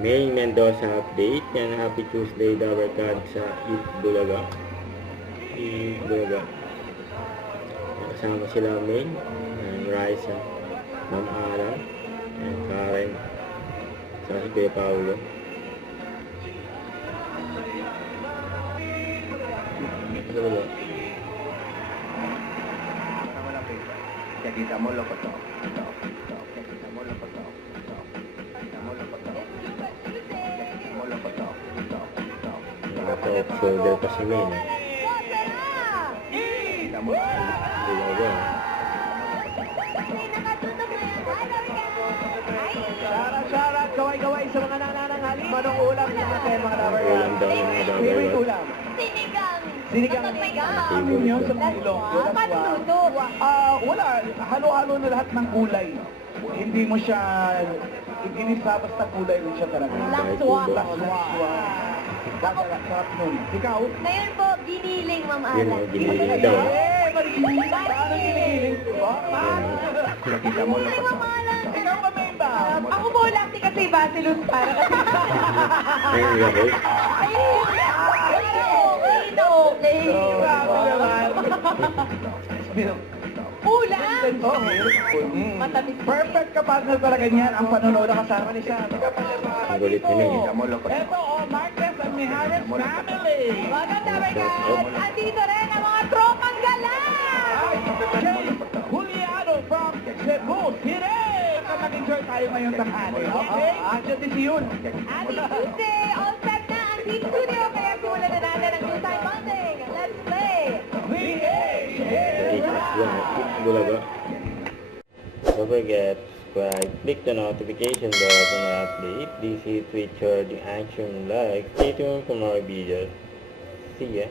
May Mendoza update. Yan, happy Tuesday daw record sa Eat Bulaga. Eat Bulaga. Kasama sila May, and Raisa, Ma'am Alan, and Karen, sa si Kuya Paulo. Ito ba? Kita mo lo ko to. Kita mo lo ko to. Kita mo lo ko to. Kita mo lo ko to. Naka-top shoulder pa si May, no? Kita mo. Bulaga. Shoutout, kaway-kaway sa mga nanananghali. Manong ulam niya natin, mga lover guys. Ulam daw yung mga Favorite lover. ulam. Sinigang. Amin yun sa mga ilong. Paano luto? Wala. Halo-halo na lahat ng kulay. Hindi mo siya, inisa basta kulay rin siya talaga. Lakswa. Lakswa. Sarap nun. Ikaw? Ngayon po, giniling, Ma'am Yun, Alan. giniling daw. Magigiling. Paano ginigiling? Kita mo lang. Ma'am Alan. Ikaw ba, may ba? Ako po lang kasi Basilus para kasi. Ayun, lagay. Okay. Grabe naman. Ulam! Matamis. Perfect ka partner talaga niyan ang panonood na kasama ni Sharon. Ang gulit ni May. Ito, Marquez and Mijares family. Maganda ba guys? At dito rin ang mga tropang galang! Jay Juliano from Cebu City. Mag-enjoy tayo ngayong tanghali. Okay? Andiyan din si Yun. Happy Tuesday! All set na ang Team Studio kaya simulan na natin ang two-time bonding. Let's play! Eat Bulaga. Don't forget, subscribe, click the notification bell for my update. DC, Twitter, the action like. Stay tuned for more videos. See ya.